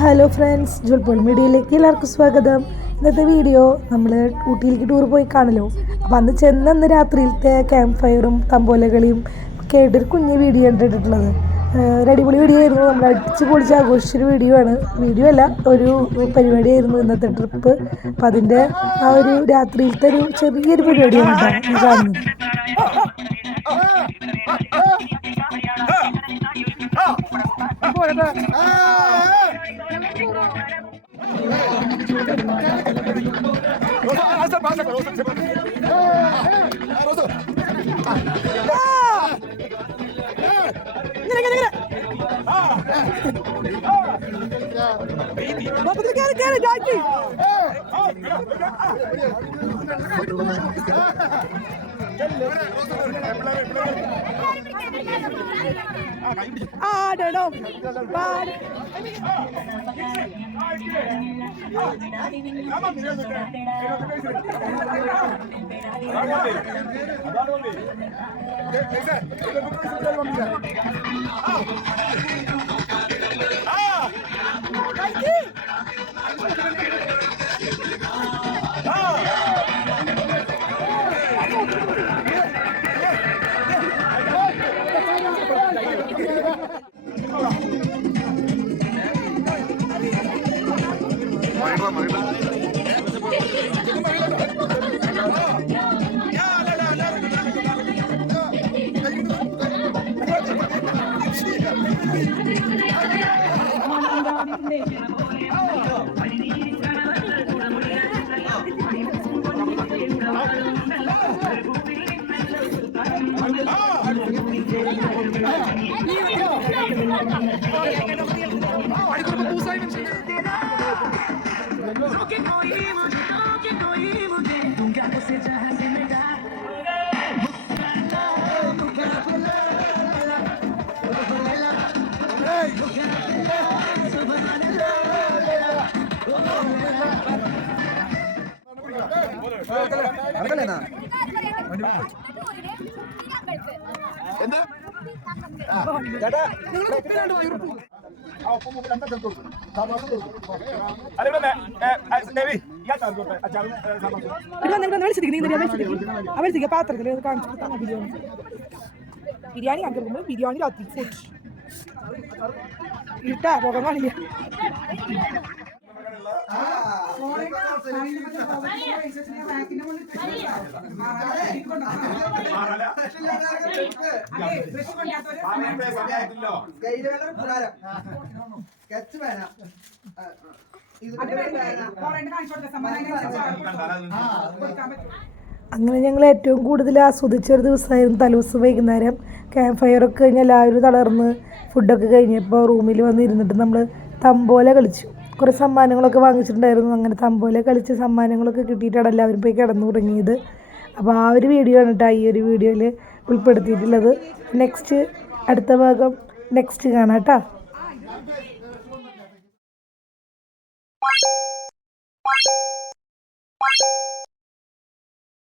Hello friends, ജുൾപോൾ മീഡിയയിലേക്ക് എല്ലാവർക്കും സ്വാഗതം. ഇന്നത്തെ വീഡിയോ നമ്മൾ ഊട്ടിയിലേക്ക് ടൂർ പോയി കാണല്ലോ. അപ്പോൾ അന്ന് ചെന്നന്ന് രാത്രിയിലത്തെ ക്യാമ്പ് ഫയറും തമ്പോലകളിയും ഒക്കെ ആയിട്ടൊരു കുഞ്ഞ് വീഡിയോ കണ്ടിട്ടുള്ളത്. ഒരു അടിപൊളി വീഡിയോ ആയിരുന്നു. നമ്മൾ അടിച്ച് പൊളിച്ച് ആഘോഷിച്ചൊരു വീഡിയോ അല്ല, ഒരു പരിപാടിയായിരുന്നു ഇന്നത്തെ ട്രിപ്പ്. അപ്പം അതിൻ്റെ ആ ഒരു രാത്രിയിലത്തെ ഒരു ചെറിയൊരു പരിപാടിയാണ് കേട്ടോ ഈ കാണുന്നത്. പാത്രത്തിൽ ബിരിയാണി കാണിക്കുമ്പോൾ ബിരിയാണി രാത്രി ഫുഡ് ഇട്ടാ പോകാൻ കാണില്ല. അങ്ങനെ ഞങ്ങൾ ഏറ്റവും കൂടുതൽ ആസ്വദിച്ചൊരു ദിവസമായിരുന്നു തലേദിവസം വൈകുന്നേരം ക്യാമ്പ് ഫയറൊക്കെ കഴിഞ്ഞ് എല്ലാവരും തളർന്ന് ഫുഡൊക്കെ കഴിഞ്ഞപ്പോൾ റൂമിൽ വന്നിരുന്നിട്ട് നമ്മൾ തമ്പോല കളിച്ചു. കുറേ സമ്മാനങ്ങളൊക്കെ വാങ്ങിച്ചിട്ടുണ്ടായിരുന്നു. അങ്ങനെ തമ്പോല കളിച്ച് സമ്മാനങ്ങളൊക്കെ കിട്ടിയിട്ടാണ് എല്ലാവരും പോയി കിടന്നു തുടങ്ങിയത്. അപ്പോൾ ആ ഒരു വീഡിയോ ആണ് കേട്ടോ ഈ ഒരു വീഡിയോയിൽ ഉൾപ്പെടുത്തിയിട്ടുള്ളത്. അടുത്ത ഭാഗം നെക്സ്റ്റ് കാണാം കേട്ടോ.